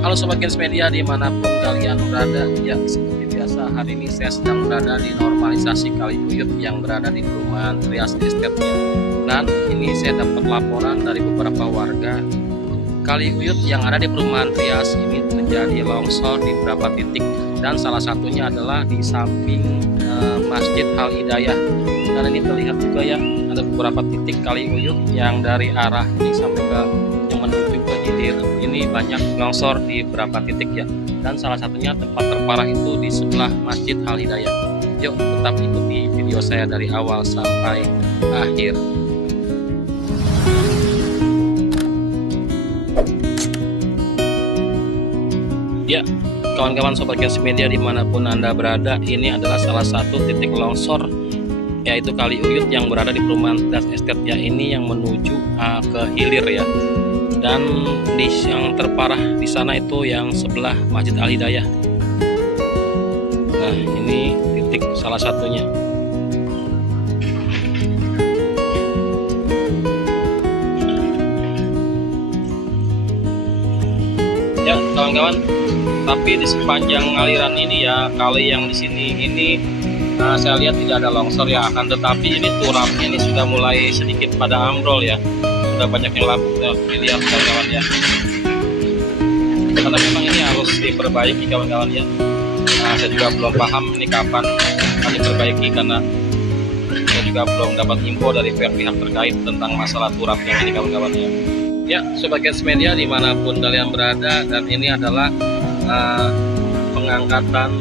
Halo Sobat Gens Media dimanapun kalian berada. Ya, seperti biasa hari ini saya sedang berada di normalisasi Kaliuyut yang berada di perumahan Trias Estate ya. Dan ini saya dapat laporan dari beberapa warga Kaliuyut yang ada di perumahan Trias ini terjadi longsor di beberapa titik, dan salah satunya adalah di samping Masjid Al Hidayah. Dan ini terlihat juga ya, ada beberapa titik Kaliuyut yang dari arah ini sampai ke yang menuju ke hilir ini banyak longsor di beberapa titik ya, dan salah satunya tempat terparah itu di sebelah Masjid Al Hidayah. Yuk tetap ikuti video saya dari awal sampai akhir. Ya kawan-kawan Sobat Gens Media dimanapun Anda berada, ini adalah salah satu titik longsor yaitu Kaliuyut yang berada di perumahan Trias Estate ya, ini yang menuju ke hilir ya. Dan yang terparah di sana itu yang sebelah Masjid Al Hidayah. Nah ini titik salah satunya. Ya kawan-kawan, tapi di sepanjang aliran ini ya, kali yang di sini ini saya lihat tidak ada longsor ya, akan tetapi ini turapnya ini sudah mulai sedikit pada ambrol ya, sudah banyak yang lapuk ya, dilihat kawan-kawan ya. Karena memang ini harus diperbaiki kawan-kawan ya. Saya juga belum paham ini kapan akan diperbaiki, karena saya juga belum dapat info dari pihak-pihak terkait tentang masalah turap yang ini kawan-kawan ya. Ya Sobat Gens Media dimanapun kalian berada, dan ini adalah pengangkatan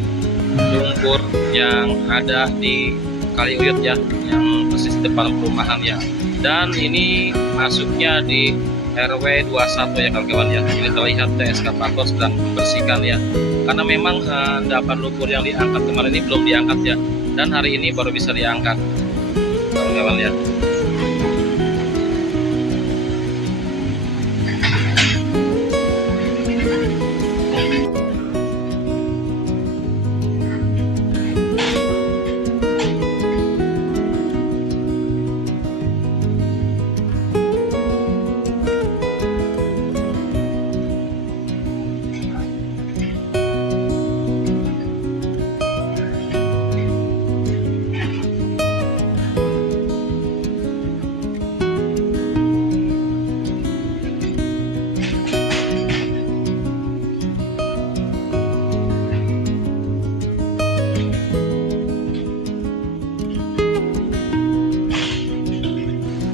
lumpur yang ada di Kaliuyut ya, yang persis depan perumahan ya. Dan ini masuknya di RW 21 ya kawan-kawan ya. Ini terlihat eskavator sedang membersihkan ya, karena memang endapan lumpur yang diangkat kemarin ini belum diangkat ya, dan hari ini baru bisa diangkat kawan-kawan ya.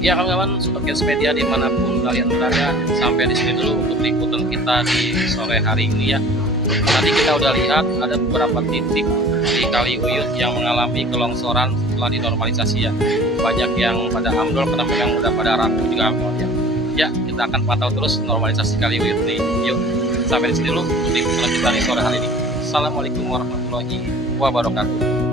Ya kawan-kawan Sobat Gens Media dimanapun kalian berada, sampai di sini dulu untuk liputan kita di sore hari ini ya. Tadi kita udah lihat ada beberapa titik di Kaliuyut yang mengalami kelongsoran setelah dinormalisasi ya. Banyak yang pada ambrol karena memang udah pada rapuh juga ya. Ya kita akan pantau terus normalisasi Kaliuyut nih. Yuk sampai di sini dulu untuk liputan kita di sore hari ini. Assalamualaikum warahmatullahi wabarakatuh.